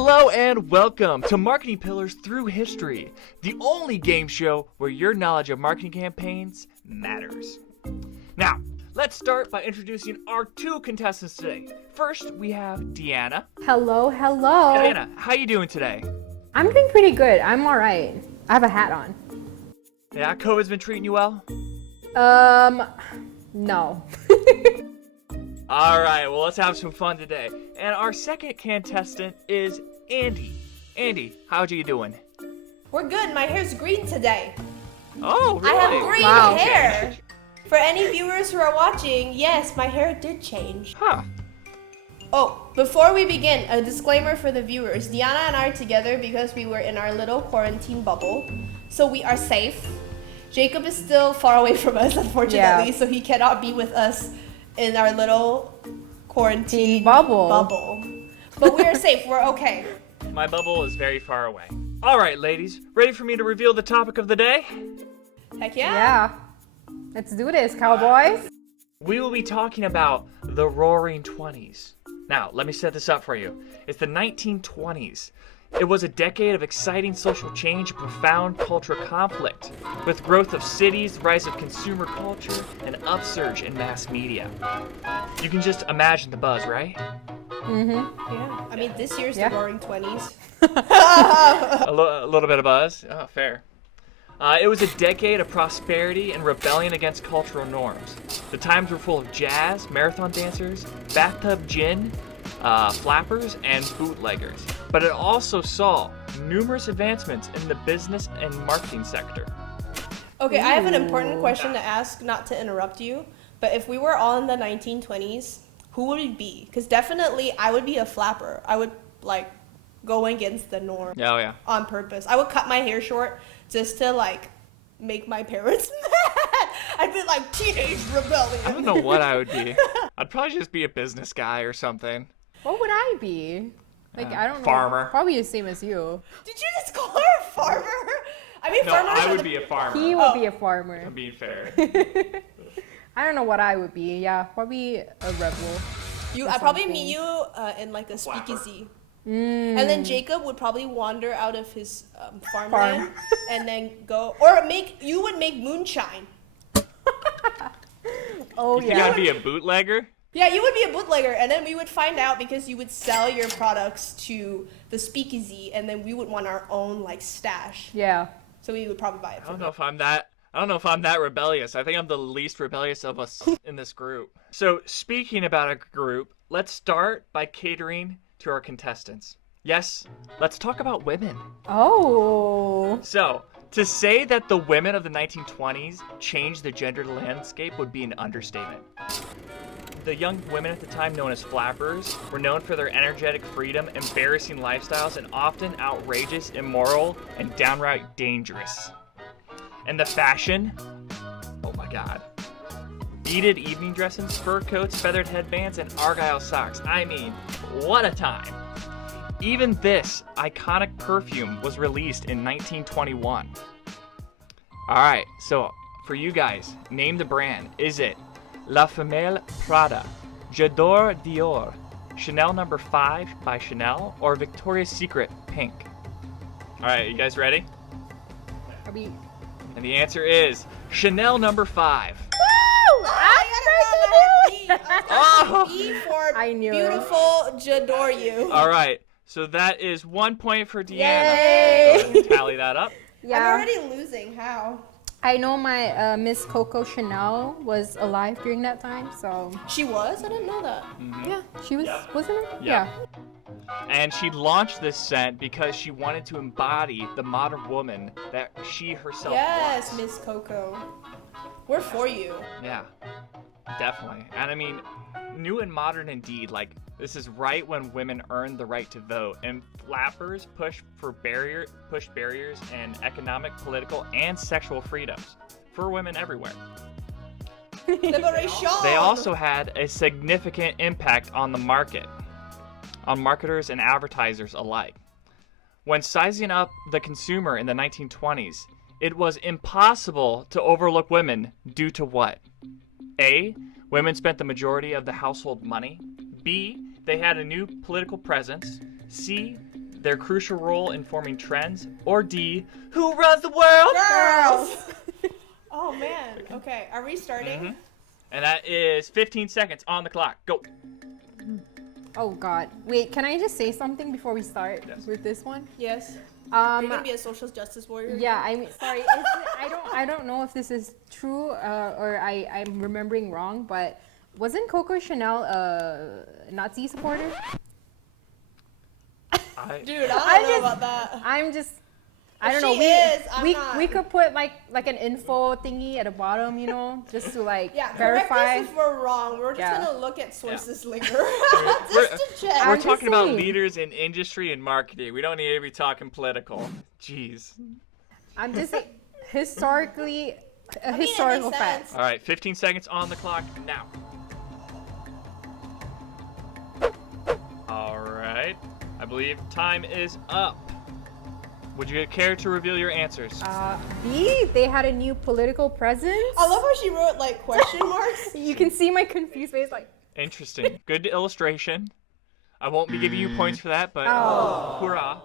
Hello and welcome to Marketing Pillars Through History, the only game show where your knowledge of marketing campaigns matters. Now, let's start by introducing our two contestants today. First, we have Diyana. Hello, hello. Diyana, how you doing today? I'm doing pretty good. I'm all right. I have a hat on. Yeah, COVID's been treating you well? No. All right, well, let's have some fun today. And our second contestant is Andie. Andie, how you doing? We're good. My hair's green today. Oh, really? I have green Wow. hair. For any viewers who are watching, yes, my hair did change. Huh. Oh, before we begin, a disclaimer for the viewers. Diyana and I are together because we were in our little quarantine bubble, so we are safe. Jacob is still far away from us, unfortunately, so he cannot be with us in our little quarantine bubble. But we are safe. We're okay. My bubble is very far away. All right, ladies, ready for me to reveal the topic of the day? Heck yeah. Yeah. Let's do this, cowboys. We will be talking about the Roaring 20s. Now, let me set this up for you. It's the 1920s. It was a decade of exciting social change and profound cultural conflict, with growth of cities, rise of consumer culture, and upsurge in mass media. You can just imagine the buzz, right? Mm-hmm. Yeah. I mean, this year's Yeah. the Roaring 20s. A little bit of buzz. Oh, fair. It was a decade of prosperity and rebellion against cultural norms. The times were full of jazz, marathon dancers, bathtub gin, flappers, and bootleggers. But it also saw numerous advancements in the business and marketing sector. Okay, I have an important question to ask, not to interrupt you, but if we were all in the 1920s, who would we be? Because definitely I would be a flapper. I would, like, go against the norm Oh, yeah. on purpose. I would cut my hair short just to, like, make my parents mad. I'd be like, teenage rebellion. I don't know what I would be. I'd probably just be a business guy or something. What would I be? Like, I don't know. Farmer. Probably the same as you. Did you just call her a farmer? I mean, No, farmers I are would the- be a farmer. He would be a farmer. I'm being fair. I don't know what I would be. Yeah, probably a rebel. I'd probably meet you in, like, a speakeasy. And then Jacob would probably wander out of his farmland and then go, or you would make moonshine. Oh, You think yeah. I'd be a bootlegger? Yeah, you would be a bootlegger, and then we would find out because you would sell your products to the speakeasy, and then we would want our own, like, stash. Yeah. So we would probably buy it. I don't know if I'm that rebellious. I think I'm the least rebellious of us in this group. So, speaking about a group, let's start by catering to our contestants. Yes, let's talk about women. Oh. So, to say that the women of the 1920s changed the gender landscape would be an understatement. The young women at the time, known as flappers, were known for their energetic freedom, embarrassing lifestyles, and often outrageous, immoral, and downright dangerous. And the fashion? Oh my god. Beaded evening dresses, fur coats, feathered headbands, and argyle socks. I mean, what a time. Even this iconic perfume was released in 1921. Alright, so for you guys, name the brand. Is it La Femelle Prada, J'adore Dior, Chanel No. 5 by Chanel, or Victoria's Secret Pink? Alright, you guys ready? Are we... And the answer is Chanel No. 5. Oh! E for I knew it. beautiful, j'adore you. Alright, so that is 1 point for Deanna. Yay! Go ahead and tally that up. Yeah. I'm already losing. How? I know my Miss Coco Chanel was alive during that time, so... She was? I didn't know that. Yeah, she was, wasn't it? Yeah. And she launched this scent because she wanted to embody the modern woman that she herself Yes, was. Miss Coco. We're for you. Yeah, definitely. And I mean, new and modern indeed. Like, this is right when women earned the right to vote, and flappers pushed barriers and economic, political, and sexual freedoms for women everywhere. Liberation. They also had a significant impact on the market, on marketers and advertisers alike. When sizing up the consumer in the 1920s, it was impossible to overlook women due to what? A, women spent the majority of the household money. B, they had a new political presence. C, their crucial role in forming trends, or D, who runs the world? Girls! Oh man. Okay, are we starting? Mm-hmm. And that is 15 seconds on the clock. Go. Oh God. Wait, can I just say something before we start with this one? Yes. Are you gonna be a social justice warrior? Yeah, I mean, sorry. I don't know if this is true or I'm remembering wrong, but wasn't Coco Chanel a Nazi supporter? Dude, I don't know about that. I don't know. She is. We could put like an info thingy at the bottom, you know, just to like verify. Correct us if we're wrong. We're just gonna look at sources later. We're just to check. We're talking about leaders in industry and marketing. We don't need to be talking political. Jeez. I'm just saying, historically, historical facts. All right, 15 seconds on the clock now. All right. I believe time is up. Would you care to reveal your answers? B, they had a new political presence. I love how she wrote like question marks. You can see my confused face, like. Interesting. Good illustration. I won't be giving you points for that, but hurrah.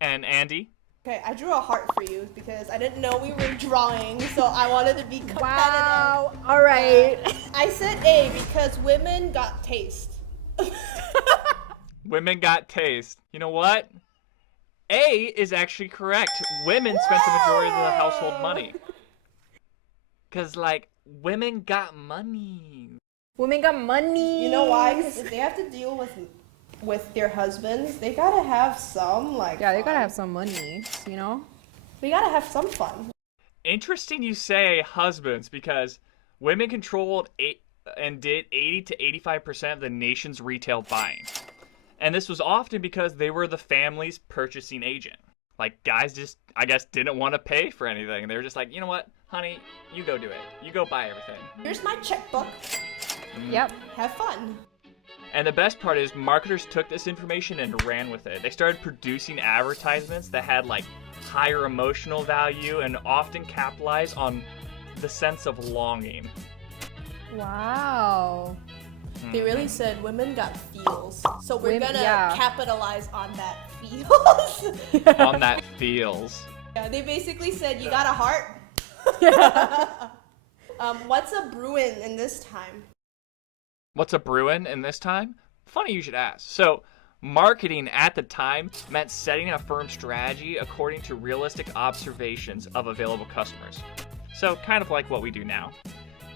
And Andie? Okay, I drew a heart for you because I didn't know we were drawing, so I wanted to be competitive. Wow. All right. I said A because women got taste. Women got taste. You know what? A is actually correct. Women spent the majority of the household money. Because, like, women got money. Women got money. You know why? Because if they have to deal with their husbands, they gotta have some, like, yeah, they gotta have some money, you know? They gotta have some fun. Interesting you say husbands, because women controlled and did 80 to 85% of the nation's retail buying. And this was often because they were the family's purchasing agent. Like, guys just, I guess, didn't want to pay for anything. They were just like, you know what, honey, you go do it. You go buy everything. Here's my checkbook. Yep. Have fun. And the best part is marketers took this information and ran with it. They started producing advertisements that had, like, higher emotional value and often capitalized on the sense of longing. Wow. They really said women got feels. So we're gonna capitalize on that feels. On that feels. Yeah, they basically said you got a heart. What's a Bruin in this time? What's a Bruin in this time? Funny you should ask. So, marketing at the time meant setting a firm strategy according to realistic observations of available customers. So, kind of like what we do now.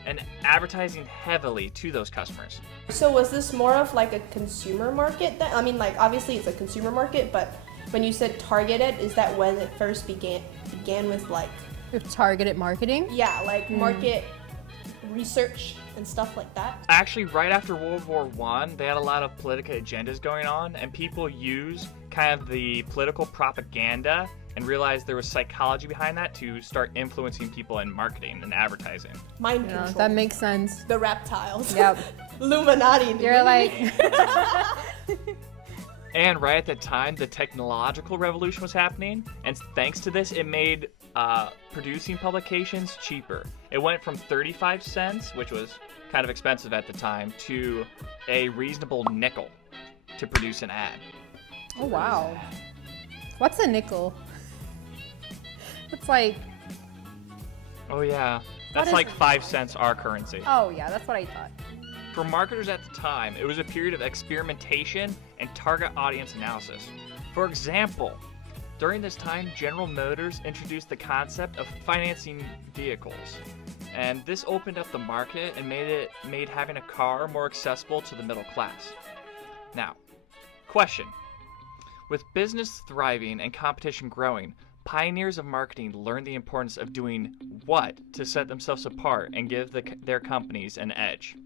And advertising heavily to those customers. So was this more of like a consumer market then? I mean, like, obviously it's a consumer market, but when you said targeted, is that when it first began with like... With targeted marketing? Yeah, like market research and stuff like that? Actually, right after World War I, they had a lot of political agendas going on, and people used kind of the political propaganda and realized there was psychology behind that to start influencing people in marketing and advertising. Mind control. That makes sense. The reptiles. Yep. Illuminati. You're like... And right at the time, the technological revolution was happening, and thanks to this, it made producing publications cheaper. It went from 35 cents, which was kind of expensive at the time, to a reasonable nickel to produce an ad. Oh, wow. What's a nickel? It's like... Oh, yeah. That's like 5 cents our currency. Oh, yeah, that's what I thought. For marketers at the time, it was a period of experimentation and target audience analysis. For example, during this time, General Motors introduced the concept of financing vehicles. And this opened up the market and made having a car more accessible to the middle class. Now, question. With business thriving and competition growing, pioneers of marketing learned the importance of doing what to set themselves apart and give their companies an edge.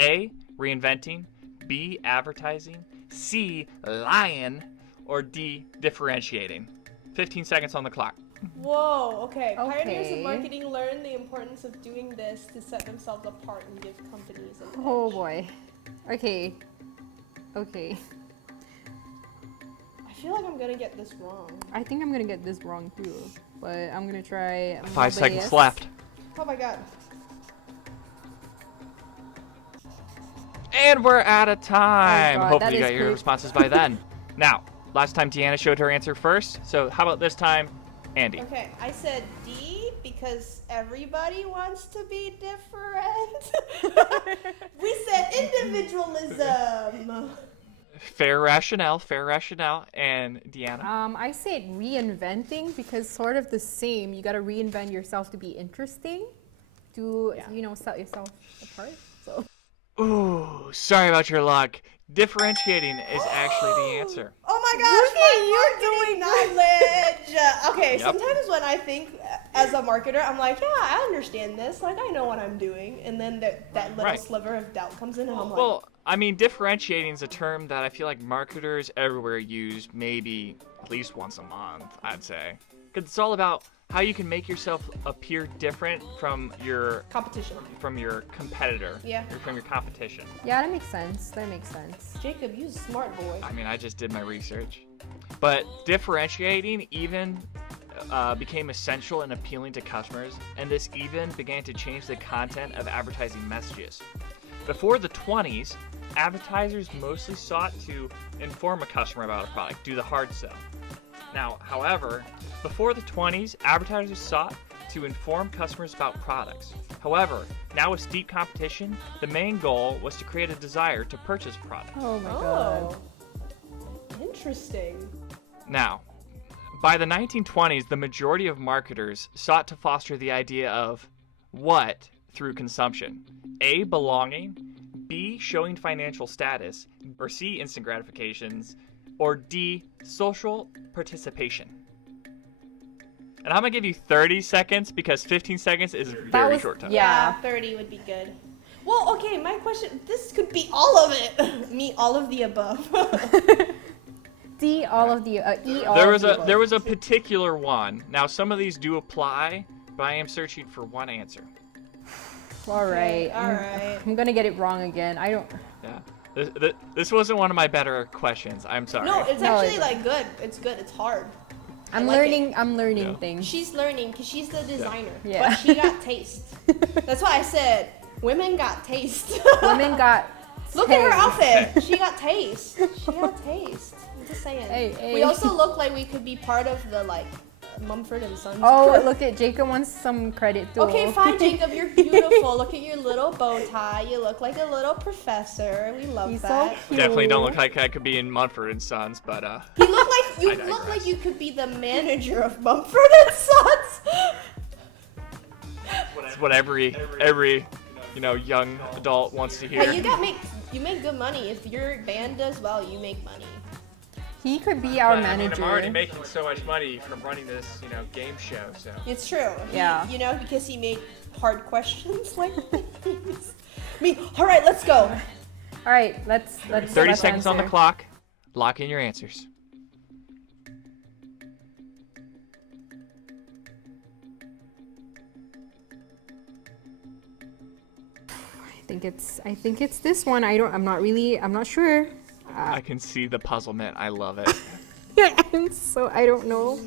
A, reinventing, B, advertising, C, lying, or D, differentiating. 15 seconds on the clock. Whoa, okay. Pioneers of marketing learn the importance of doing this to set themselves apart and give companies an edge. Oh boy. Okay. Okay. I feel like I'm gonna get this wrong. I think I'm gonna get this wrong too, but I'm gonna try. 5 seconds left. Oh my god. And we're out of time. Oh God, Hopefully you got your responses by then. Now, Last time Diyana showed her answer first, so how about this time, Andie? Okay, I said D because everybody wants to be different. We said individualism. Fair rationale. And Diyana? I said reinventing because sort of the same. You got to reinvent yourself to be interesting, to set yourself apart. So. Ooh, sorry about your luck. Differentiating is actually the answer. Oh my gosh, my marketing knowledge. Okay, sometimes when I think as a marketer, I'm like, yeah, I understand this. Like, I know what I'm doing. And then that little sliver of doubt comes in and I'm like... Well, I mean, differentiating is a term that I feel like marketers everywhere use maybe at least once a month, I'd say. Because it's all about how you can make yourself appear different from your competition, from your competitor, or from your competition. Yeah, that makes sense. Jacob, you smart boy. I mean, I just did my research. But differentiating even became essential and appealing to customers, and this even began to change the content of advertising messages. Before the 20s, advertisers mostly sought to inform a customer about a product, do the hard sell. Now, however, before the 20s, advertisers sought to inform customers about products. However, now with steep competition, the main goal was to create a desire to purchase products. Oh my god. Interesting. Now, by the 1920s, the majority of marketers sought to foster the idea of what through consumption. A, belonging, B, showing financial status, or C, instant gratifications, or D, social participation. And I'm gonna give you 30 seconds because 15 seconds is very short time. Yeah, 30 would be good. Well, okay, my question, this could be all of it. Me, all of the above. D, all of the, E, all of the above. There was a particular one. Now, some of these do apply, but I am searching for one answer. All right. I'm gonna get it wrong again. I don't. Yeah. This wasn't one of my better questions. I'm sorry. No, it's actually good. It's good. It's hard. I'm learning things. She's learning because she's the designer. Yeah. But she got taste. That's why I said women got taste. Women got. Look at her outfit. She got taste. I'm just saying. Hey. We also look like we could be part of the Mumford and Sons. Oh, look at Jacob wants some credit too. Okay, fine, Jacob. You're beautiful. Look at your little bow tie. You look like a little professor. We love He's that. so cute. Definitely don't look like I could be in Mumford and Sons, but You look like you could be the manager of Mumford and Sons. It's what every young adult wants to hear. Hey, you make good money. If your band does well, you make money. He could be our manager. I'm already making so much money from running this, game show. So it's true. Yeah. Because he made hard questions like these. All right, let's go. All right, let's 30 seconds on the clock. Lock in your answers. I think it's this one. I'm not sure. I can see the puzzlement. I love it. I don't know.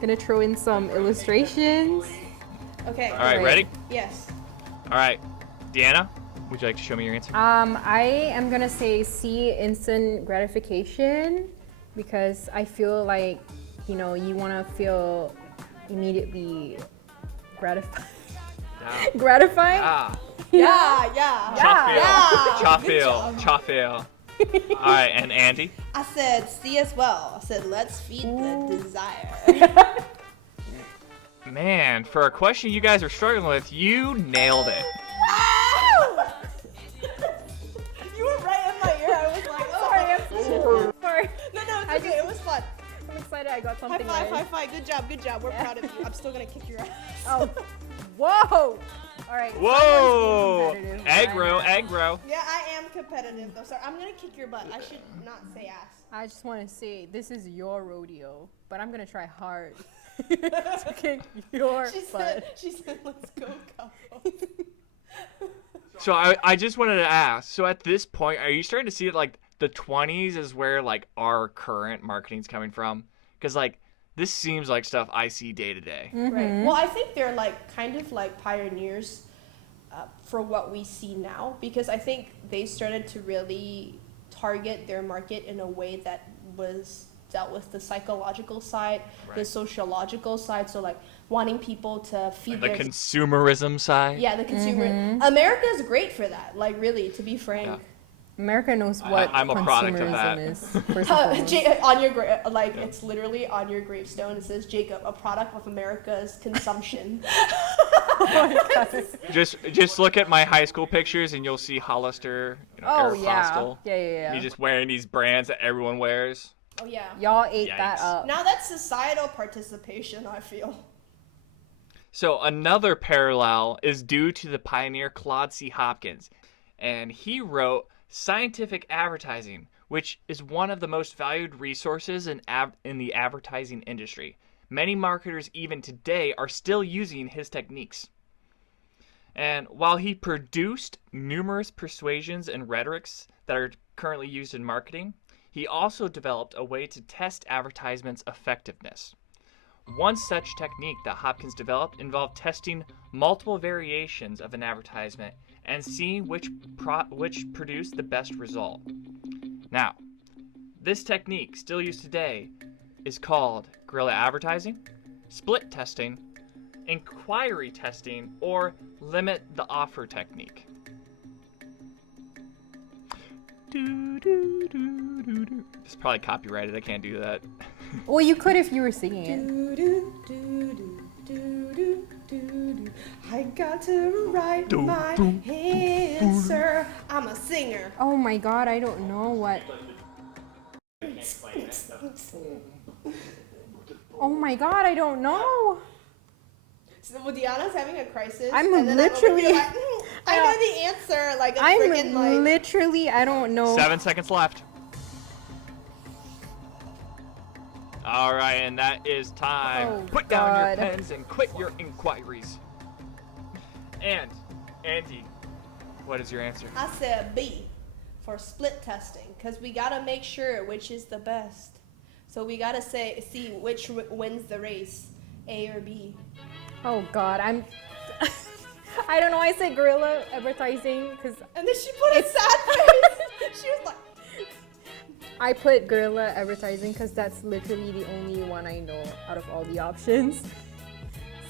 Gonna throw in some illustrations. Okay. All right, ready? Yes. All right, Diyana, would you like to show me your answer? I am gonna say C, instant gratification, because I feel like, you wanna feel immediately gratified. Yeah. Gratified? Yeah. Chaffeel. All right, and Andie? I said C as well. I said let's feed the desire. Man, for a question you guys are struggling with, you nailed it. You were right in my ear. I was like, oh. Sorry. No, it's okay. It was fun. I'm excited I got something High five. Good job. We're proud of you. I'm still gonna kick your ass. Oh. Whoa! All right. Whoa! Aggro. Yeah, I am competitive though. Sorry, I'm gonna kick your butt. I should not say ass. I just want to say this is your rodeo, but I'm gonna try hard to kick your butt. She said, "Let's go, couple." So I just wanted to ask. So at this point, are you starting to see it like the 20s is where like our current marketing's coming from? Because this seems like stuff I see day to day. Right. Well, I think they're kind of pioneers for what we see now, because I think they started to really target their market in a way that was dealt with the psychological side, the sociological side. So like wanting people to feed the consumerism side. Yeah, the consumer. America is great for that. Like really, to be frank. Yeah. America knows what I'm a product of that. consumerism is. First and foremost. On your it's literally on your gravestone. It says Jacob, a product of America's consumption. Just look at my high school pictures and you'll see Hollister, Aeropostale. Yeah. He's just wearing these brands that everyone wears. Oh yeah. Y'all ate that Yikes. up. Now that's societal participation, I feel. So another parallel is due to the pioneer Claude C. Hopkins, and he wrote Scientific Advertising, which is one of the most valued resources in the advertising industry. Many marketers even today are still using his techniques. And while he produced numerous persuasions and rhetorics that are currently used in marketing, he also developed a way to test advertisements' effectiveness. One such technique that Hopkins developed involved testing multiple variations of an advertisement and seeing which produced the best result. Now, this technique, still used today, is called guerrilla advertising, split testing, inquiry testing, or limit the offer technique. It's probably copyrighted. I can't do that. Well, you could if you were singing it. I got to write my answer. I'm a singer. Oh my god, I don't know what. Oh my god, I don't know. So when Diyana's having a crisis, I'm and then literally. I'm like, I know the answer. Like a freaking like. Literally, I don't know. 7 seconds left. All right, and that is time. Oh, Put down your God. pens and quit your inquiries. And, Andie, what is your answer? I said B for split testing because we gotta make sure which is the best. So we gotta see which wins the race, A or B. Oh god, I don't know why I said guerrilla advertising because And then she put a sad face. She was like, I put guerrilla advertising because that's literally the only one I know out of all the options.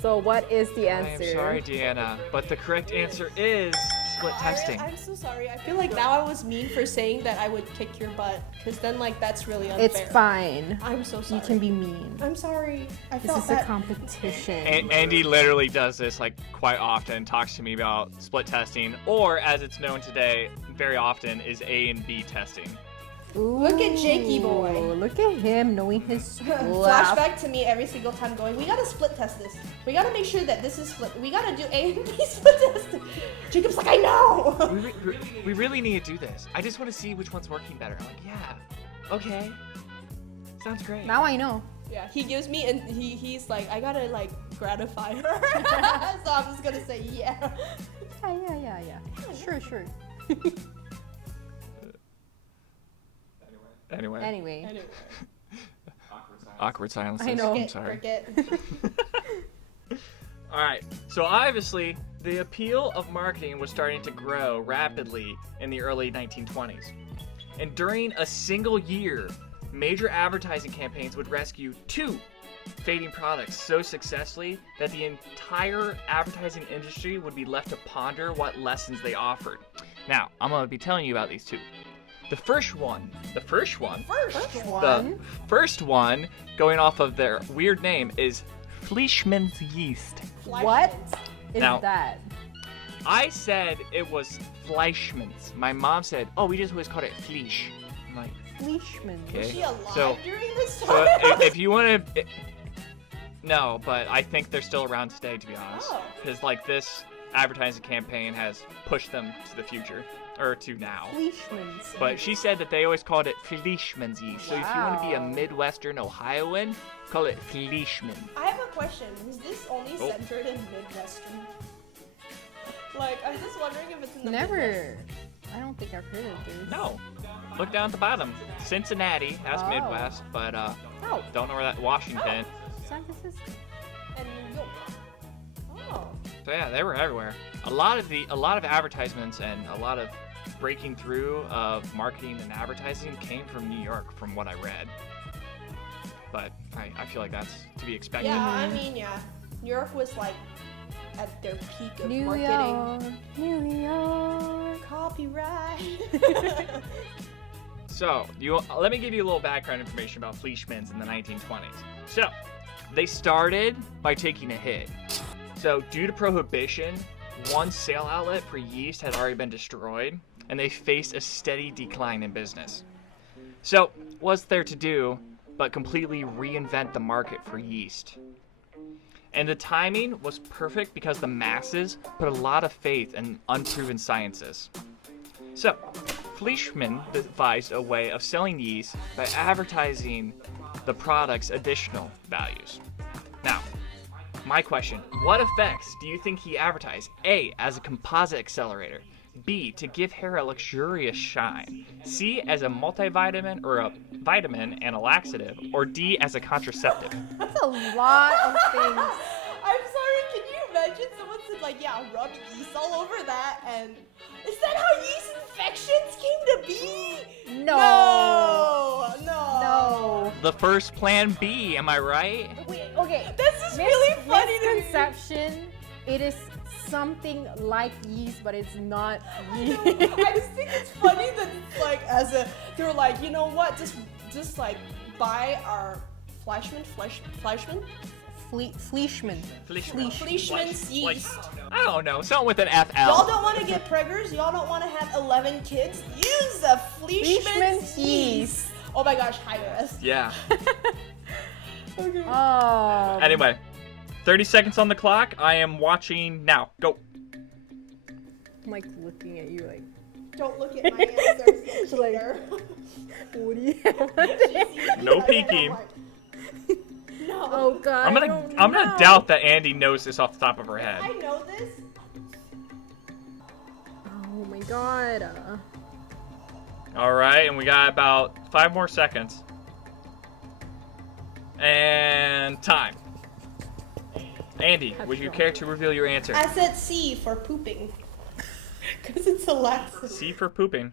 So what is the answer? I am sorry, Diyana, but the correct answer is split testing. I'm so sorry. I feel like now I was mean for saying that I would kick your butt because then like that's really unfair. It's fine. I'm so sorry. You can be mean. I'm sorry. I This felt is a that. competition. Andie literally does this like quite often, talks to me about split testing, or as it's known today, very often is A and B testing. Ooh, Look at Jakey boy. Look at him knowing his stuff. Flashback to me every single time going, we gotta split test this. We gotta make sure that this is split. We gotta do A and B split test. Jacob's like, I know. We really need to do this. I just want to see which one's working better. I'm like, yeah, okay, sounds great. Now I know. Yeah, he gives me, and he's like, I gotta like gratify her. So I'm just gonna say yeah. Yeah. Sure. Anyway. Awkward silence. I know. I'm sorry. Cricket. All right. So obviously, the appeal of marketing was starting to grow rapidly in the early 1920s. And during a single year, major advertising campaigns would rescue 2 fading products so successfully that the entire advertising industry would be left to ponder what lessons they offered. Now, I'm going to be telling you about these 2. The first one, going off of their weird name, is Fleischmann's yeast. What is Now- that? I said it was Fleischmann's. My mom said, oh, we just always called it Fleisch. I'm like, Fleischmann. Was okay. she alive So, during this so time? if you want to... No, but I think they're still around today, to be honest. Oh. Because, like, this advertising campaign has pushed them to the future. Or to now. Fleischmann's. But she said that they always called it Fleischmann's yeast. So if you want to be a Wow. Midwestern Ohioan, call it Fleischmann. I have a question. Is this only Oh. centered in Midwestern? Like, I'm just wondering if it's in the Never. Midwest. I don't think I've heard of this. No. Look down at the bottom. Cincinnati, that's Oh. Midwest, but Oh, don't know where that Washington. San Francisco. And New York. Oh. So yeah, they were everywhere. A lot of advertisements and a lot of breaking through of marketing and advertising came from New York, from what I read. But I feel like that's to be expected. Yeah, I mean, yeah. New York was like at their peak of New marketing. York, New York. Copyright. So, let me give you a little background information about Fleischmann's in the 1920s. So, they started by taking a hit. So, due to prohibition, one sale outlet for yeast had already been destroyed, and they faced a steady decline in business. So, what's there to do but completely reinvent the market for yeast? And the timing was perfect because the masses put a lot of faith in unproven sciences. So, Fleischmann devised a way of selling yeast by advertising the product's additional values. Now, my question, what effects do you think he advertised? A, as a composite accelerator. B, to give hair a luxurious shine. C, as a multivitamin or a vitamin and a laxative. Or D, as a contraceptive. That's a lot of things. I'm sorry, can you imagine someone said like, yeah, rub yeast all over that, and is that how yeast infections came to be? No. No. The first plan B, am I right? Wait, okay. This is really funny to me. Misconception. It is something like yeast, but it's not yeast. I just think it's funny that it's like they were like, you know what, just like buy our Fleischmann's yeast. I don't know, something with an FL. Y'all don't want to get preggers, y'all don't want to have 11 kids, use the Fleischmann's yeast. Oh my gosh, hire us. Yeah. Okay. Oh. Anyway, 30 seconds on the clock. I am watching now. Go. I'm like looking at you like, Don't look at my answers, you Like- cheater. what do you have? No peeking. No. Oh god. I'm gonna doubt that Andie knows this off the top of her head. I know this. Oh my god. All right, and we got about 5 more seconds. And time. Andie, would you care to reveal your answer? I said C for pooping. Because it's a laxative. C for pooping.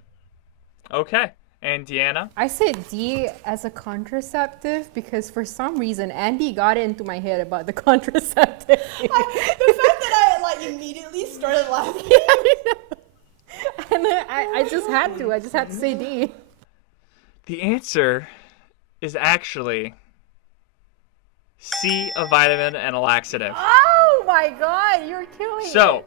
Okay. And Diyana? I said D as a contraceptive because for some reason Andie got into my head about the contraceptive. The fact that I like immediately started laughing. And then I just had to say D. The answer is actually C, a vitamin and a laxative. Oh my god, you're killing So,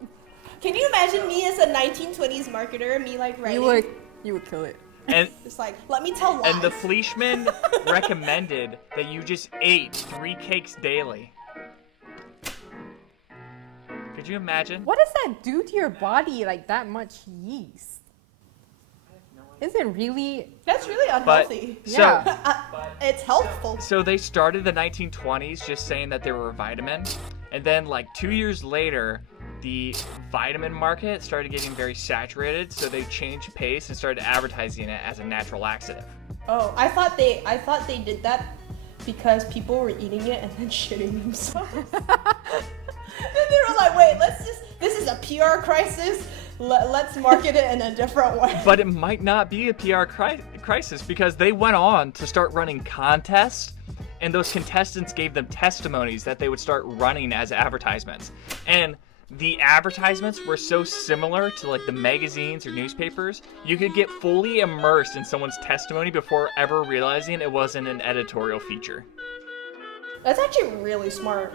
Can you imagine me as a 1920s marketer, me like it. writing? You would kill it. and Just like, let me tell lies. and the Fleischmann recommended that you just ate 3 cakes daily. Could you imagine? What does that do to your body, like that much yeast? Is it really? That's really But unhealthy. Yeah. It's healthful. so they started the 1920s just saying that they were a vitamin, and then like 2 years later, the vitamin market started getting very saturated, so they changed pace and started advertising it as a natural laxative. Oh, I thought they did that because people were eating it and then shitting themselves. Then they were like, wait, this is a PR crisis. Let's market it in a different way. But it might not be a PR crisis because they went on to start running contests, and those contestants gave them testimonies that they would start running as advertisements. And the advertisements were so similar to like the magazines or newspapers, you could get fully immersed in someone's testimony before ever realizing it wasn't an editorial feature. That's actually really smart.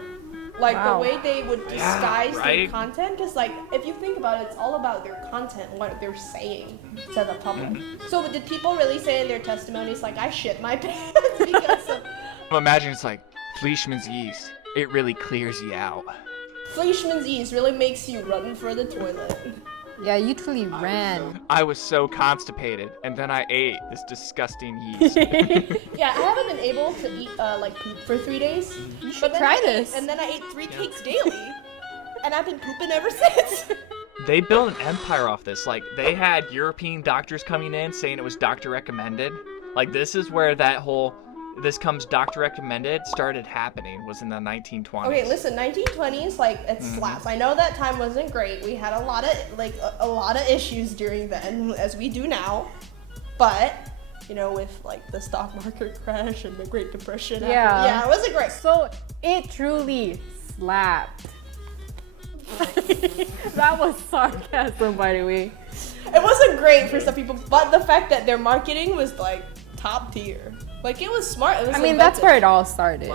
Like Wow. the way they would disguise their right? content, because like if you think about it, it's all about their content, what they're saying to the public. So did people really say in their testimonies like, I shit my pants because of Imagine it's like Fleischmann's yeast. It really clears you out. Fleischmann's yeast really makes you run for the toilet. Yeah, you truly ran. I was so constipated, and then I ate this disgusting yeast. Yeah, I haven't been able to eat like poop for 3 days. You should try this. And then I ate 3 cakes daily, and I've been pooping ever since. They built an empire off this. Like, they had European doctors coming in saying it was doctor recommended. Like, this is where that whole this comes doctor recommended, started happening was in the 1920s. Okay, listen, 1920s, like, it slaps. I know that time wasn't great. We had a lot of, like, a lot of issues during then, as we do now. But, you know, with, like, the stock market crash and the Great Depression. Yeah, it wasn't great. So it truly slapped. That was sarcasm, by the way. It wasn't great for some people, but the fact that their marketing was, like, top tier. Like, it was smart. It was that's where it all started.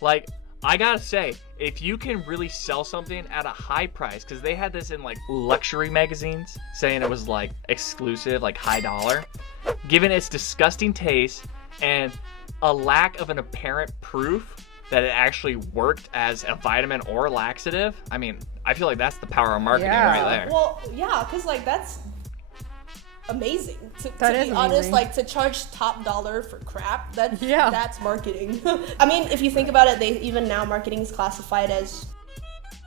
Like, I gotta say, if you can really sell something at a high price, because they had this in, like, luxury magazines, saying it was, like, exclusive, like, high dollar, given its disgusting taste and a lack of an apparent proof that it actually worked as a vitamin or laxative, I mean, I feel like that's the power of marketing right there. Well, yeah, because, like, that's amazing. To That be honest, like, to charge top dollar for crap, that's marketing. I mean, if you think about it, they even now marketing is classified as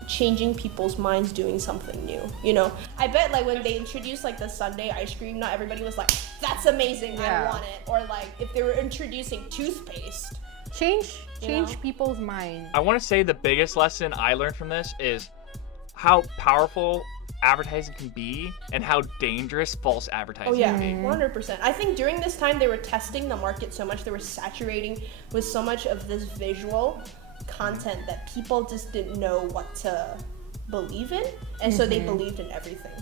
changing people's minds doing something new, you know? I bet, like, when they introduced, like, the Sunday ice cream, not everybody was like, that's amazing, I want it. Or, like, if they were introducing toothpaste. Change people's minds. I want to say the biggest lesson I learned from this is how powerful advertising can be and how dangerous false advertising can be. 100%. I think during this time they were testing the market so much, they were saturating with so much of this visual content that people just didn't know what to believe in, and so they believed in everything.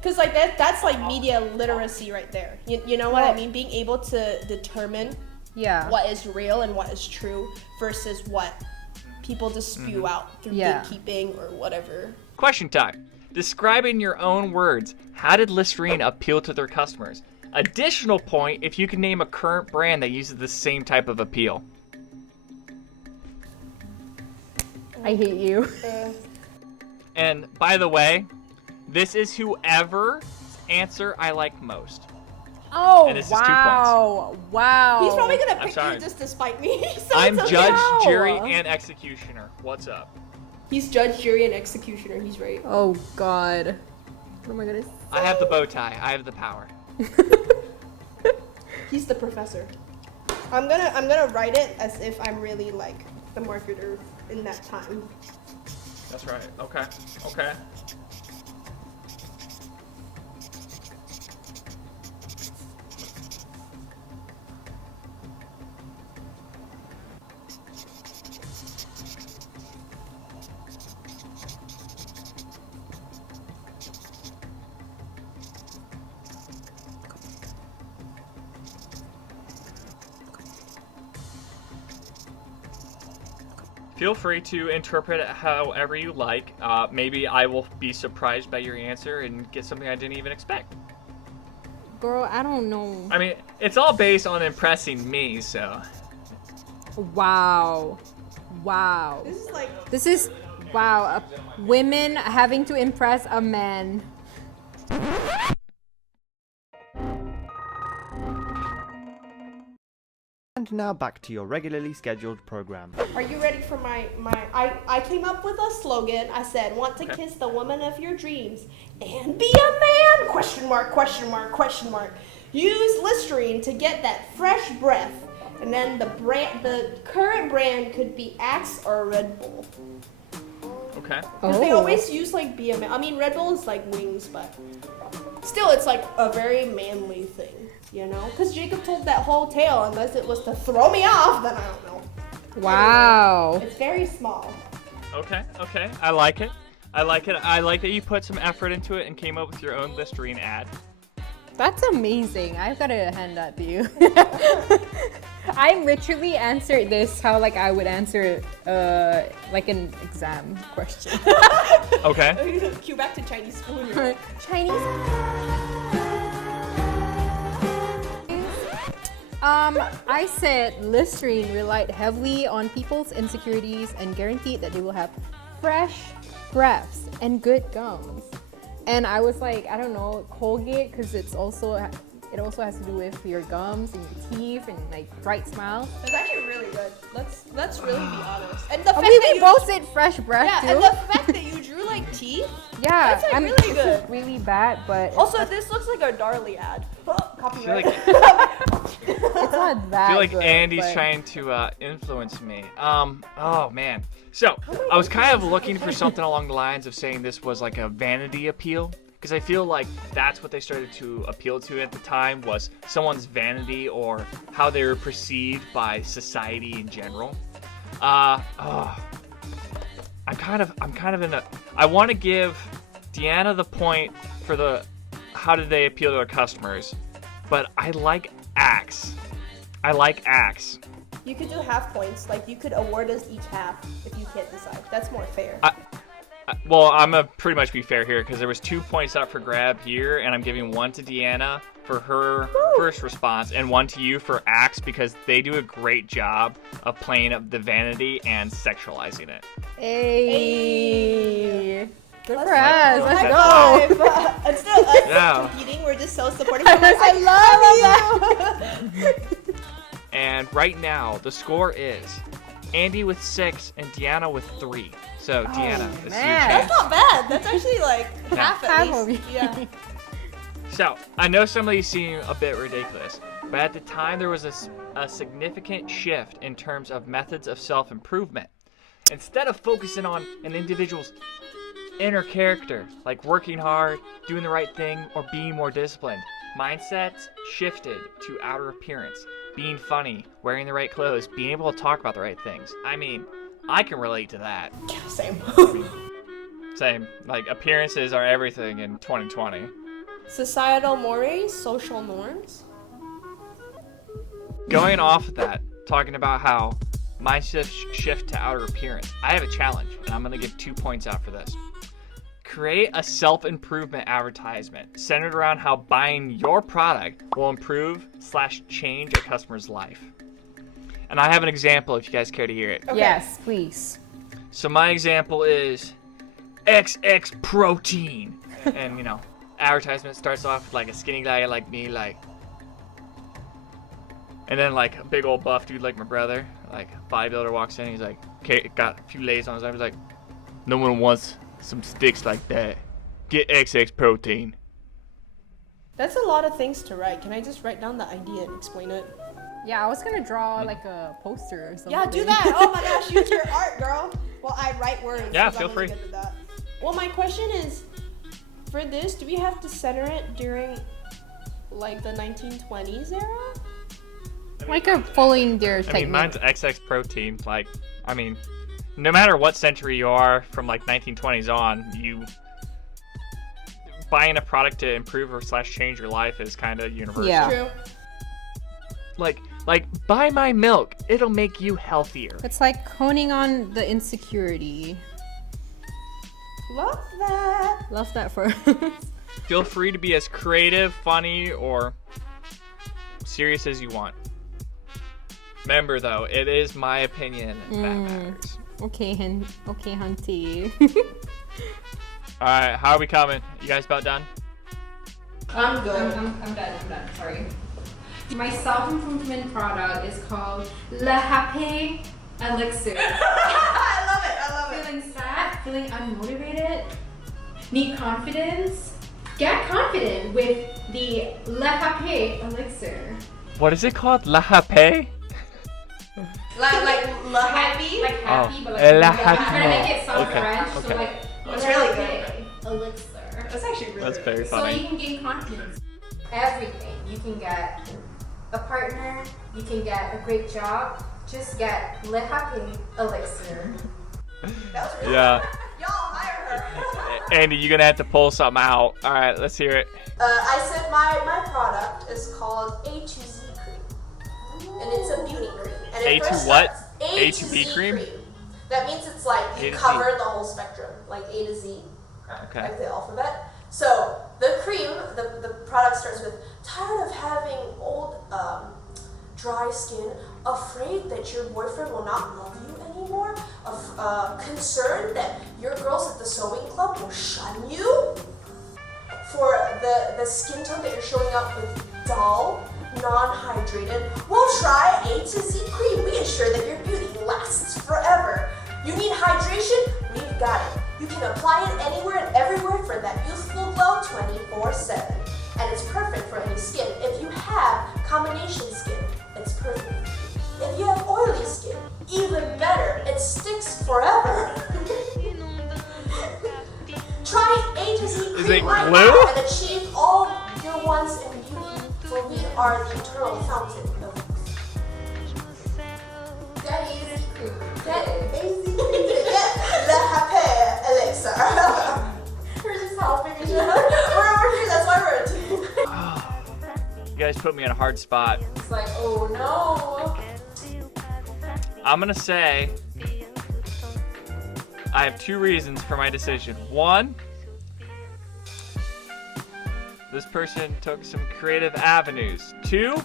Because, like, that's like media literacy right there. You know what I mean? Being able to determine what is real and what is true versus what people just spew out through gatekeeping or whatever. Question time. Describe in your own words, how did Listerine appeal to their customers? Additional point if you can name a current brand that uses the same type of appeal. I hate you. And by the way, this is whoever answer I like most. Oh, and this is 2 points. Wow. He's probably going to pick you just to spite me. So I'm judge, jury, and executioner. What's up? He's judge, jury, and executioner. He's right. Oh, God. What am I going to say? I have the bow tie. I have the power. He's the professor. I'm gonna write it as if I'm really, like, the marketer in that time. That's right. Okay. Okay. Feel free to interpret it however you like. Maybe I will be surprised by your answer and get something I didn't even expect. Girl, I don't know. I mean, it's all based on impressing me, so. Wow. This is women having to impress a man. And now back to your regularly scheduled program. Are you ready for I came up with a slogan. I said, want to kiss the woman of your dreams and be a man? Question mark, question mark, question mark. Use Listerine to get that fresh breath. And then the current brand could be Axe or Red Bull. Okay. Because they always use, like, be a man. I mean, Red Bull is like wings, but still it's like a very manly thing. You know, because Jacob told that whole tale. Unless it was to throw me off, then I don't know. Wow. Anyway, it's very small. Okay. I like it. I like that you put some effort into it and came up with your own Listerine ad. That's amazing. I've got to hand that to you. I literally answered this how, like, I would answer like an exam question. Okay. Cue back to Chinese school. Chinese. I said Listerine relied heavily on people's insecurities and guaranteed that they will have fresh breaths and good gums. And I was like, I don't know, Colgate, because it also has to do with your gums and your teeth and, like, bright smile. That's actually really good. Let's really be honest. And the fact we both said fresh breath too. And the fact that you drew like teeth? Yeah, That's, like, I'm really this good. is really bad, but Also, this looks like a Darlie ad. Oh, copyright. it's not that I feel like good, Andie's but- trying to influence me. Oh man. So I was kind of looking for something along the lines of saying this was like a vanity appeal, because I feel like that's what they started to appeal to at the time, was someone's vanity or how they were perceived by society in general. I'm kind of in a. I want to give Diyana the point for the how did they appeal to their customers, but I like Axe. You could do half points. Like, you could award us each half if you can't decide. That's more fair. Well, I'm gonna pretty much be fair here because there was 2 points up for grab here, and I'm giving one to Diyana for her first response and one to you for Axe because they do a great job of playing up the vanity and sexualizing it. Hey. Good for Let's us. Let's high go. five. Instead of us Yeah. competing, we're just so supportive. I love you. And right now, the score is Andie with 6 and Diyana with 3. So, Diyana, this is your man. chance. That's not bad. That's actually like half at Half least. of Yeah. So, I know some of these seem a bit ridiculous, but at the time there was a significant shift in terms of methods of self-improvement. Instead of focusing on an individual's inner character, like working hard, doing the right thing, or being more disciplined, mindsets shifted to outer appearance, being funny, wearing the right clothes, being able to talk about the right things. I mean, I can relate to that. Same. Same. Like, appearances are everything in 2020. Societal mores, social norms. Going off of that, talking about how mindsets shift to outer appearance, I have a challenge, and I'm going to give 2 points out for this. Create a self-improvement advertisement centered around how buying your product will improve/change a customer's life. And I have an example if you guys care to hear it. Okay. Yes, please. So my example is XX protein. And, advertisement starts off with like a skinny guy like me, like, and then like a big old buff dude like my brother, like bodybuilder walks in, he's like, okay, got a few lays on his arm, he's like, no one wants some sticks like that. Get XX protein. That's a lot of things to write. Can I just write down the idea and explain it? Yeah, I was gonna draw like a poster or something. Yeah, do that. Oh my gosh, use your art, girl. Well, I write words. Yeah, 'cause feel I'm really free. good at that. Well, my question is, for this, do we have to center it during like the 1920s era? Like a following their I technique. mean, mine's XX protein. Like, I mean, no matter what century you are from like 1920s on, you buying a product to improve or /change your life is kind of universal. Yeah. True. Like buy my milk. It'll make you healthier. It's like honing on the insecurity. Love that. Love that for us. Feel free to be as creative, funny, or serious as you want. Remember, though, it is my opinion that matters. Okay, Hunty. All right, how are we coming? You guys about done? I'm good. I'm done. Sorry. My self-improvement product is called Le Happy Elixir. I love it. Feeling sad, feeling unmotivated, need confidence. Get confident with the Le Happy Elixir. What is it called? La Happy? Like happy. Like happy, but like La I'm Happy. trying to make it sound Okay, French, so okay. like It's Le really Happy Elixir. That's actually really That's very So funny. you can gain confidence. Everything. You can get a partner, you can get a great job, just get Le Happy Elixir. That was really Yeah. Y'all hire her. Andy, you're gonna have to pull something out. All right, let's hear it. I said my product is called A to Z cream, and it's a beauty cream. And A it to first what? starts- A to B cream? That means it's like A you to cover Z. the whole spectrum, like A to Z, Okay. like the alphabet. So the cream, the product starts with tired of having old dry skin, afraid that your boyfriend will not love you anymore, concerned that your girls at the sewing club will shun you. For the skin tone that you're showing up with dull, non-hydrated, we'll try A to Z cream. We ensure that your beauty lasts forever. You need hydration? We've got it. You can apply it anywhere and everywhere for that youthful glow 24/7. And it's perfect for any skin. If you have combination skin, it's perfect. If you have oily skin, even better. It sticks forever. Try A to Z Is cream it right glue? now and achieve all your wants in beauty, for we are the eternal fountain of youth. That is cream. Get easy. Get the happy elixir. We're just helping each other. We're here, that's why we're a team. You guys put me in a hard spot. It's like, oh no. I'm gonna say I have two reasons for my decision. One, this person took some creative avenues. Two,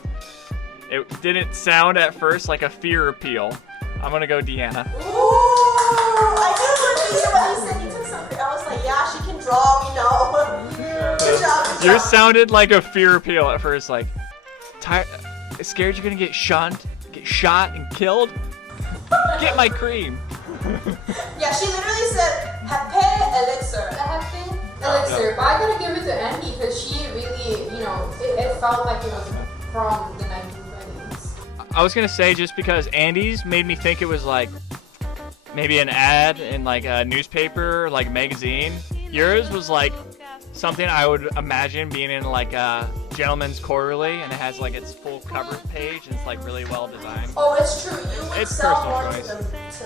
it didn't sound at first like a fear appeal. I'm gonna go Diyana. Ooh, I knew it would be when he said he took something. I was like, yeah, she can draw, we know. Good job, good You job. sounded like a fear appeal at first, like scared you're gonna get shot and killed? Get my cream. Yeah, she literally said, happy elixir. Happy elixir, but I gotta give it to Andie because she really, it felt like it was from the 1920s. I was gonna say just because Andie's made me think it was like maybe an ad in like a newspaper, like a magazine. Yours was like something I would imagine being in like a Gentleman's Quarterly, and it has like its full cover page, and it's like really well designed. Oh, it's true. You would It's sell personal more choice. to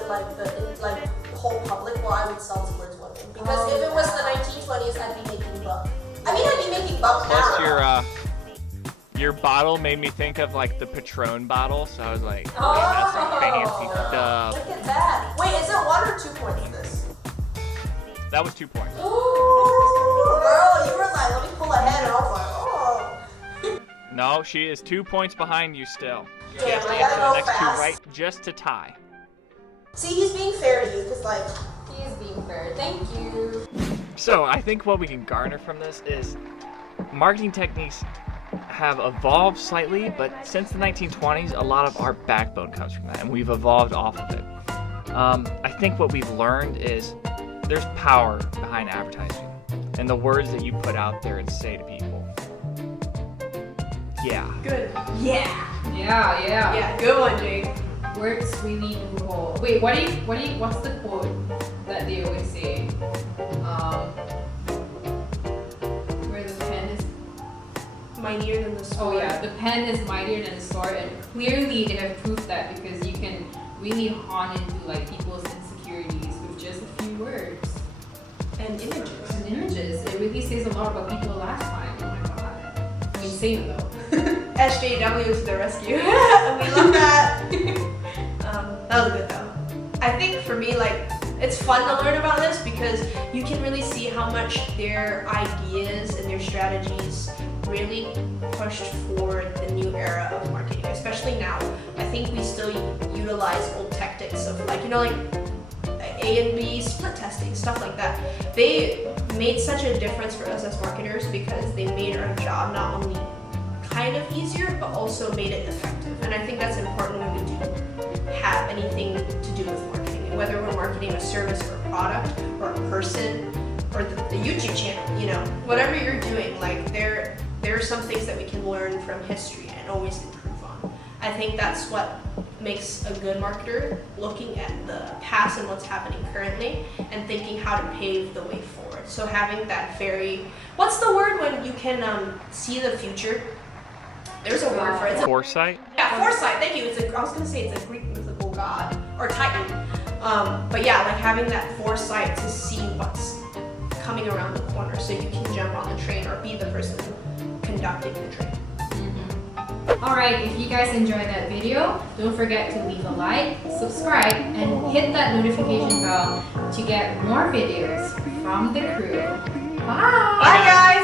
the whole public, while I would sell towards women. Because if it was the 1920s, I'd be making buck. I mean, I'd be making buck Plus now. your bottle made me think of like the Patron bottle, so I was like, Oh, that's like fancy stuff. look at that. Wait, is it 1 or 2 points this? That was 2 points. Ooh, girl, you were like, let me pull ahead, and I was like, oh. No, she is 2 points behind you still. She Damn, has to I answer gotta the go next two fast. right just to tie. See, he's being fair to you, because like, He is being fair. Thank you. So I think what we can garner from this is marketing techniques have evolved slightly, but since the 1920s, a lot of our backbone comes from that, and we've evolved off of it. I think what we've learned is there's power behind advertising and the words that you put out there and say to people. Yeah. Good. Yeah. Yeah. Yeah, good one, Jake. Works really do hold. Wait, what's the quote that they always say? Where the pen is. Mightier than the sword. Oh yeah, the pen is mightier than the sword, and clearly they have proved that because you can really hone into like people's insecurities with just a few words And images. and images. It really says a lot about people last time. Oh my god. I mean, same though. SJW to the rescue. We love that. That was good though. I think for me, like, it's fun to learn about this because you can really see how much their ideas and their strategies really pushed forward the new era of marketing, especially now. I think we still utilize old tactics of like, like A and B split testing, stuff like that. They made such a difference for us as marketers because they made our job not only kind of easier, but also made it effective. And I think that's important when we do have anything to do with marketing, whether we're marketing a service or a product or a person or the YouTube channel, whatever you're doing, like there are some things that we can learn from history and always improve on. I think that's what makes a good marketer, looking at the past and what's happening currently and thinking how to pave the way forward. So having that what's the word when you can see the future? There's a word for it. Foresight? Yeah, foresight. Thank you. I was gonna say it's a Greek mythical god or titan. But yeah, like having that foresight to see what's coming around the corner, so you can jump on the train or be the person conducting the train. Alright, if you guys enjoyed that video, don't forget to leave a like, subscribe, and hit that notification bell to get more videos from the crew. Bye! Bye guys!